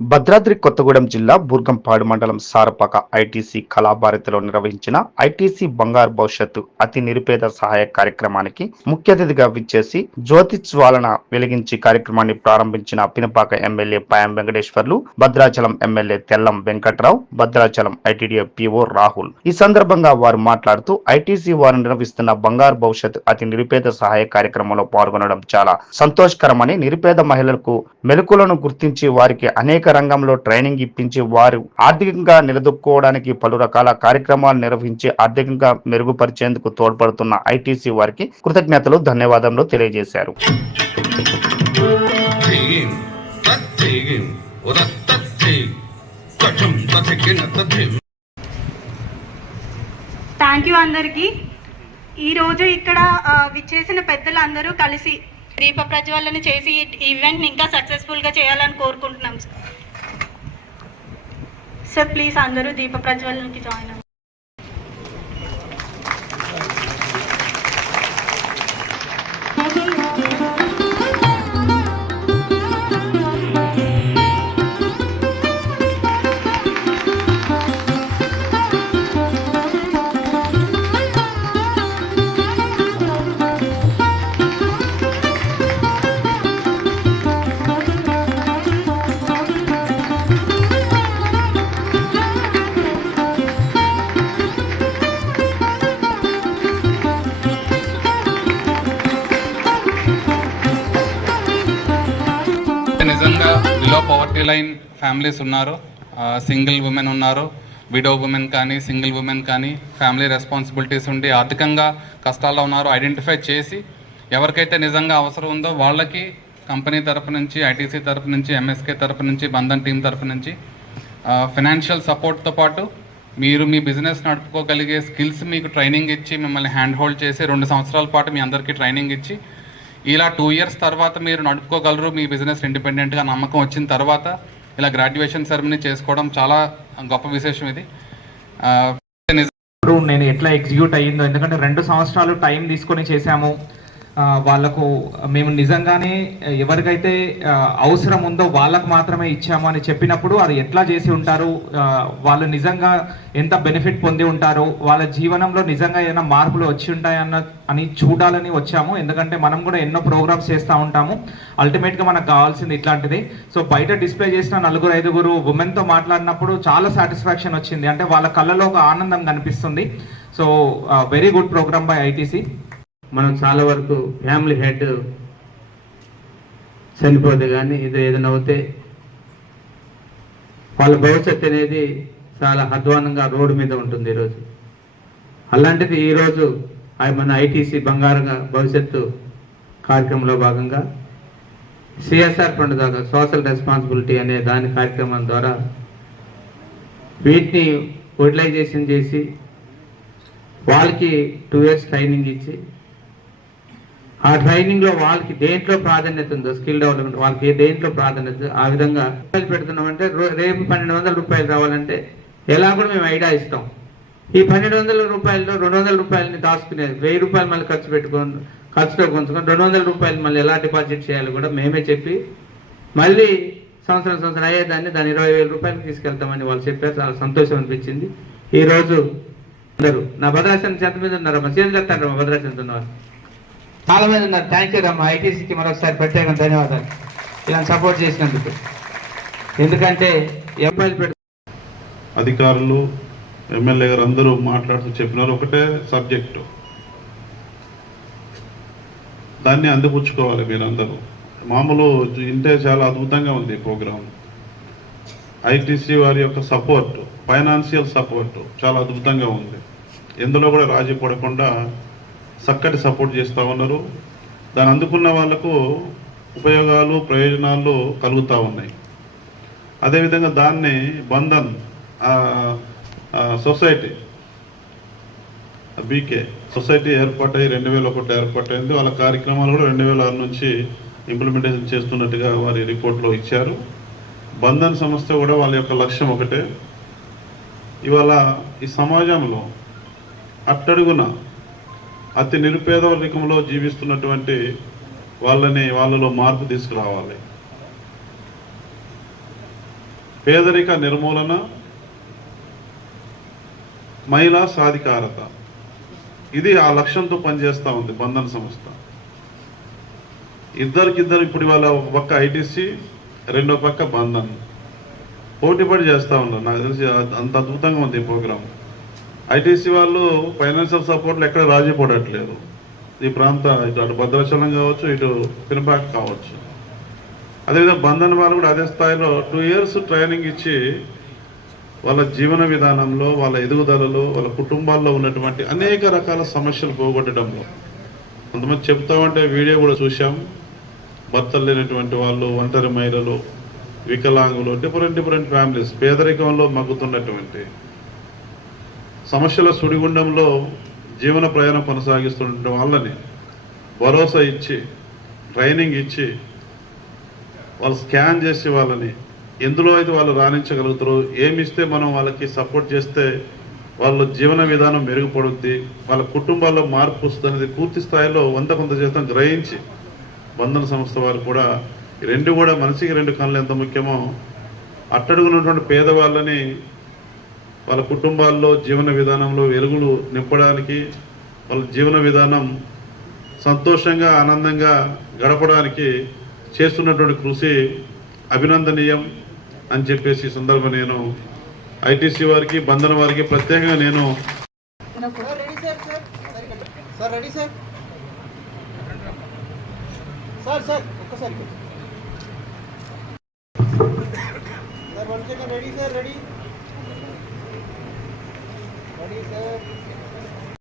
భద్రాద్రి కొత్తగూడెం జిల్లా బూర్గంపాడు మండలం సారపాక ఐటీసీ కళాభారతిలో నిర్వహించిన ఐటీసీ బంగారు భవిష్యత్తు అతి నిరుపేద సహాయ కార్యక్రమానికి ముఖ్య అతిథిగా విచ్చేసి జ్యోతి జ్వాలన వెలిగించి కార్యక్రమాన్ని ప్రారంభించిన Pinapaka MLA Payam Venkateswarlu, Bhadrachalam MLA Tellam Venkatrao, Bhadrachalam ITDA PO Rahul. ఈ సందర్భంగా వారు మాట్లాడుతూ ఐటీసీ వారు నిర్వహిస్తున్న బంగారు భవిష్యత్తు అతి నిరుపేద సహాయ కార్యక్రమంలో పాల్గొనడం చాలా సంతోషకరమని, నిరుపేద మహిళలకు మెలకులను గుర్తించి వారికి అనేక రంగంలో ట్రైనింగ్ ఇప్పించి వారు ఆర్థికంగా నిలదొక్కుకోవడానికి పలు రకాల కార్యక్రమాలు నిర్వహించి ఆర్థికంగా మెరుగుపరిచేందుకు తోడ్పడుతున్న ఐటీసీ వారికి కృతజ్ఞతలు, ధన్యవాదాలు తెలియజేశారు. థ్యాంక్ యూ అందరికీ. ఈరోజు ఇక్కడ విచ్చేసిన పెద్దలందరూ కలిసి దీప ప్రజ్వలన చేసి ఈవెంట్ని ఇంకా సక్సెస్ఫుల్గా చేయాలని కోరుకుంటున్నాం. సార్ ప్లీజ్ అందరూ దీప ప్రజ్వలనకి జాయిన్ అవ్వండి. నిజంగా బిలో పవర్టీ లైన్ ఫ్యామిలీస్ ఉన్నారు, సింగిల్ ఉమెన్ ఉన్నారు, విడో ఉమెన్ కానీ సింగిల్ ఉమెన్ కానీ ఫ్యామిలీ రెస్పాన్సిబిలిటీస్ ఉండి ఆర్థికంగా కష్టాల్లో ఉన్నారు. ఐడెంటిఫై చేసి ఎవరికైతే నిజంగా అవసరం ఉందో వాళ్ళకి కంపెనీ తరపు నుంచి, ఐటీసీ తరపు నుంచి, ఎంఎస్కే తరపు నుంచి, బంధన్ టీం తరపు నుంచి ఫైనాన్షియల్ సపోర్ట్తో పాటు మీరు మీ బిజినెస్ నడుపుకోగలిగే స్కిల్స్ మీకు ట్రైనింగ్ ఇచ్చి మిమ్మల్ని హ్యాండ్ హోల్డ్ చేసి 2 సంవత్సరాల పాటు మీ అందరికీ ట్రైనింగ్ ఇచ్చి ఇలా 2 ఇయర్స్ తర్వాత మీరు నడుపుకోగలరు, మీ బిజినెస్ ఇండిపెండెంట్గా నమ్మకం వచ్చిన తర్వాత ఇలా గ్రాడ్యుయేషన్ సెరమనీ చేసుకోవడం చాలా గొప్ప విశేషం. ఇది నేను ఎట్లా ఎగ్జిక్యూట్ అయ్యిందో, ఎందుకంటే 2 సంవత్సరాలు టైం తీసుకొని చేశాము. వాళ్ళకు మేము నిజంగానే ఎవరికైతే అవసరం ఉందో వాళ్ళకు మాత్రమే ఇచ్చాము అని చెప్పినప్పుడు అది ఎట్లా చేసి ఉంటారు, వాళ్ళు నిజంగా ఎంత బెనిఫిట్ పొంది ఉంటారు, వాళ్ళ జీవనంలో నిజంగా ఏదైనా మార్పులు వచ్చి ఉంటాయని చూడాలని వచ్చాము. ఎందుకంటే మనం కూడా ఎన్నో ప్రోగ్రామ్స్ చేస్తూ ఉంటాము, అల్టిమేట్గా మనకు కావాల్సింది ఇట్లాంటిది. సో బయట డిస్ప్లే చేసిన 4-5 ఉమెన్తో మాట్లాడినప్పుడు చాలా సాటిస్ఫాక్షన్ వచ్చింది, అంటే వాళ్ళ కళ్ళలో ఒక ఆనందం కనిపిస్తుంది. So very good programme by ITC. మనం చాలా వరకు ఫ్యామిలీ హెడ్ చనిపోతే కానీ ఇది ఏదైనా అవుతే వాళ్ళ భవిష్యత్తు అనేది చాలా అధ్వానంగా రోడ్డు మీద ఉంటుంది ఈరోజు. అలాంటిది ఈరోజు మన ఐటీసీ బంగారుగా భవిష్యత్తు కార్యక్రమంలో భాగంగా సిఎస్ఆర్ ఫండ్ దాకా సోషల్ రెస్పాన్సిబిలిటీ అనే దాని కార్యక్రమం ద్వారా వీటిని యూటిలైజేషన్ చేసి వాళ్ళకి 2 ఇయర్స్ ట్రైనింగ్ ఇచ్చి ఆ ట్రైనింగ్లో వాళ్ళకి దేంట్లో ప్రాధాన్యత ఉందో, స్కిల్ డెవలప్మెంట్ వాళ్ళకి దేంట్లో ప్రాధాన్యత ఆ విధంగా పెడుతున్నామంటే రేపు 1200 రూపాయలు రావాలంటే ఎలా కూడా మేము ఐడియా ఇస్తాం. ఈ 1200 రూపాయల్లో 200 రూపాయలని దాచుకునేది, 1000 రూపాయలు మళ్ళీ ఖర్చుతో కొంచుకొని 200 రూపాయలు మళ్ళీ ఎలా డిపాజిట్ చేయాలి కూడా మేమే చెప్పి మళ్ళీ సంవత్సరం అయ్యేదాన్ని దాన్ని 20,000 రూపాయలు తీసుకెళ్తామని వాళ్ళు చెప్పారు. చాలా సంతోషం అనిపించింది. ఈరోజు అందరూ నా భద్రాచలం చెంత మీద ఉన్నారమ్మా, చేతులు ఎత్తారు మా భద్రాచలం ఉన్నవారు చాలా మంది ఉన్నారు. థ్యాంక్ యూ అమ్మా, ఐటీసీకి మరొకసారి ప్రత్యేకంగా ధన్యవాదాలు ఇలా సపోర్ట్ చేసినందుకు. ఎందుకంటే అధికారులు, ఎమ్మెల్యే గారు అందరూ మాట్లాడుతూ చెప్పినారు ఒకటే సబ్జెక్టు, దాన్ని అందిపుచ్చుకోవాలి మీరందరూ. మామూలు ఇంటే చాలా అద్భుతంగా ఉంది ప్రోగ్రాం. ఐటీసీ వారి యొక్క సపోర్ట్, ఫైనాన్షియల్ సపోర్ట్ చాలా అద్భుతంగా ఉంది. ఎందులో కూడా రాజీ పడకుండా చక్కటి సపోర్ట్ చేస్తూ ఉన్నారు. దాన్ని అందుకున్న వాళ్లకు ఉపయోగాలు, ప్రయోజనాలు కలుగుతూ ఉన్నాయి. అదేవిధంగా దాన్ని బంధన్ సొసైటీ బీకే సొసైటీ ఏర్పాటై 2001 ఏర్పాటైంది. వాళ్ళ కార్యక్రమాలు కూడా 2006 నుంచి ఇంప్లిమెంటేషన్ చేస్తున్నట్టుగా వారి రిపోర్ట్లో ఇచ్చారు. బంధన్ సంస్థ కూడా వాళ్ళ యొక్క లక్ష్యం ఒకటే, ఇవాళ ఈ సమాజంలో అట్టడుగున అతి నిరుపేదరికంలో జీవిస్తున్నటువంటి వాళ్ళలో మార్పు తీసుకురావాలి. పేదరిక నిర్మూలన, మహిళా సాధికారత, ఇది ఆ లక్ష్యంతో పనిచేస్తూ ఉంది బంధన్ సంస్థ. ఇద్దరికిద్దరు ఇప్పుడు వాళ్ళ ఒక పక్క ఐటీసీ, రెండో పక్క బంధన్ పోటీపడి చేస్తూ ఉన్నారు. నాకు తెలిసి అంత అద్భుతంగా ఉంది ఈ ప్రోగ్రామ్. ఐటీసీ వాళ్ళు ఫైనాన్షియల్ సపోర్ట్లు ఎక్కడ రాజీ పడట్లేదు. ఈ ప్రాంత అటు భద్రాచలం కావచ్చు, ఇటు పినపాక కావచ్చు. అదేవిధంగా బంధన్ వాళ్ళు కూడా అదే స్థాయిలో 2 years ట్రైనింగ్ ఇచ్చి వాళ్ళ జీవన విధానంలో, వాళ్ళ ఎదుగుదలలో, వాళ్ళ కుటుంబాల్లో ఉన్నటువంటి అనేక రకాల సమస్యలు పోగొట్టడంలో, కొంతమంది చెప్తామంటే వీడియో కూడా చూసాం, భర్తలు లేనటువంటి వాళ్ళు, ఒంటరి మహిళలు, వికలాంగులు, డిఫరెంట్ ఫ్యామిలీస్, పేదరికంలో మగ్గుతున్నటువంటి, సమస్యల సుడిగుండంలో జీవన ప్రయాణం కొనసాగిస్తున్న వాళ్ళని భరోసా ఇచ్చి, ట్రైనింగ్ ఇచ్చి, వాళ్ళు స్కాన్ చేసి వాళ్ళని ఎందులో అయితే వాళ్ళు రాణించగలుగుతారో, ఏమిస్తే మనం వాళ్ళకి సపోర్ట్ చేస్తే వాళ్ళ జీవన విధానం మెరుగుపడుద్ది, వాళ్ళ కుటుంబాల్లో మార్పు వస్తుంది, పూర్తి స్థాయిలో 100% గ్రహించి బంధన సంస్థ వారు కూడా ఈ రెండు కూడా మనిషికి 2 కళ్ళు ఎంత ముఖ్యమో, అట్టడుగున్నటువంటి పేదవాళ్ళని వాళ్ళ కుటుంబాల్లో జీవన విధానంలో వెలుగులు నింపడానికి, వాళ్ళ జీవన విధానం సంతోషంగా ఆనందంగా గడపడానికి చేస్తున్నటువంటి కృషి అభినందనీయం అని చెప్పేసి సందర్భం నేను ఐటీసీ వారికి, బంధన వారికి ప్రత్యేకంగా నేను రెడీ సార్